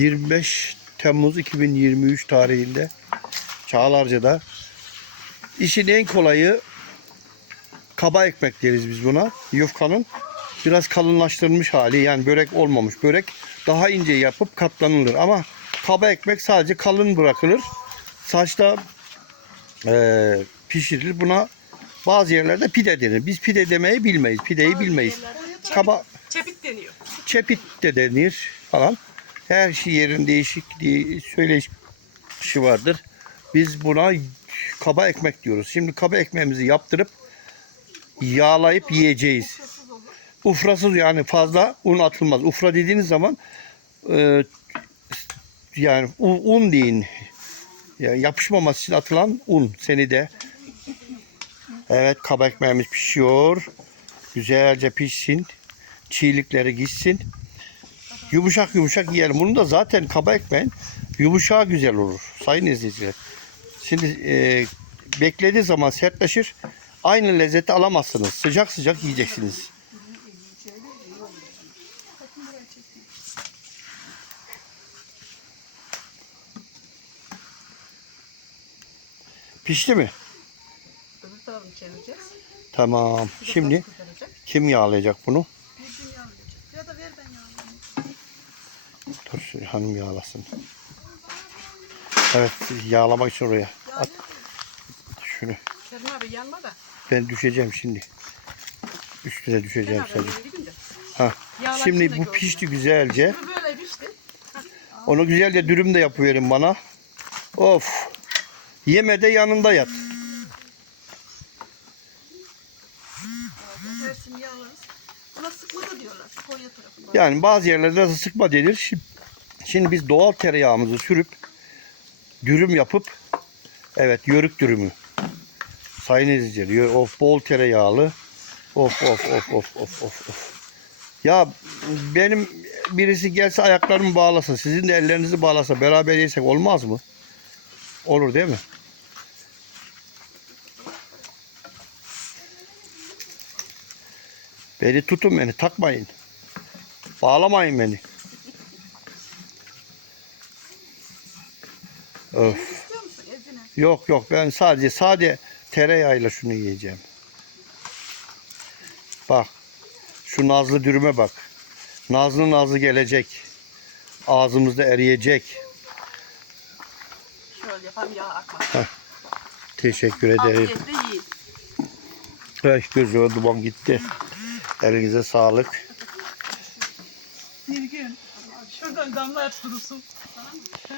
25 Temmuz 2023 tarihinde Çağlarca'da. İşin en kolayı kaba ekmek deriz biz buna. Yufkanın biraz kalınlaştırılmış hali yani börek olmamış. Börek daha ince yapıp katlanılır ama kaba ekmek sadece kalın bırakılır. Saçta eee pişirilir. Buna bazı yerlerde pide denir. Biz pide demeyi bilmeyiz. Pideyi bilmeyiz. Kaba Çepit deniyor. çepit de denir falan. Her şey yerin değişikliği söyleyişi vardır. Biz buna kaba ekmek diyoruz. Şimdi kaba ekmeğimizi yaptırıp yağlayıp yiyeceğiz. Ufrasız yani fazla un atılmaz. Ufra dediğiniz zaman e, yani un deyin. Yani yapışmaması için atılan un seni de. Evet kaba ekmeğimiz pişiyor. Güzelce pişsin. Çiğlikleri gitsin. Yumuşak yumuşak yiyelim. Bunu da zaten kaba ekmeğin yumuşağı güzel olur. Sayın izleyiciler. Şimdi e, beklediği zaman sertleşir. Aynı lezzeti alamazsınız. Sıcak sıcak yiyeceksiniz. Pişti mi? Tamam. Şimdi kim yağlayacak bunu? Ya da ver ben yağlayayım. Dur şu hanım yağlasın. Evet yağlamak için oraya. At. Şunu. Kerim abi yanma da. Ben düşeceğim şimdi. Üstüne düşeceğim abi sadece. Ha. Yağlar Şimdi bu pişti güzelce. Bu böyle pişti. Onu güzelce dürüm de yapıverin bana. Of. Yemede yanında yat. Yani bazı yerlerde de sıkma denir. Şimdi, şimdi biz doğal tereyağımızı sürüp dürüm yapıp evet yörük dürümü. Sayın izleyiciler of bol tereyağlı. Of of of of of of of. Ya benim birisi gelse ayaklarımı bağlasa, sizin de ellerinizi bağlasa beraber yesek olmaz mı? Olur değil mi? Beni tutun beni, takmayın. Bağlamayın beni. Ezine? Yok yok ben sadece sade tereyağıyla şunu yiyeceğim. Bak. Şu nazlı dürüme bak. Nazlı nazlı gelecek. Ağzımızda eriyecek. Şöyle yapalım yağ akma. Teşekkür ederim. Afiyetle yiyin. Ay gözüme duman gitti. Elinize sağlık. Bir gün. Şuradan damla et kurusun. He?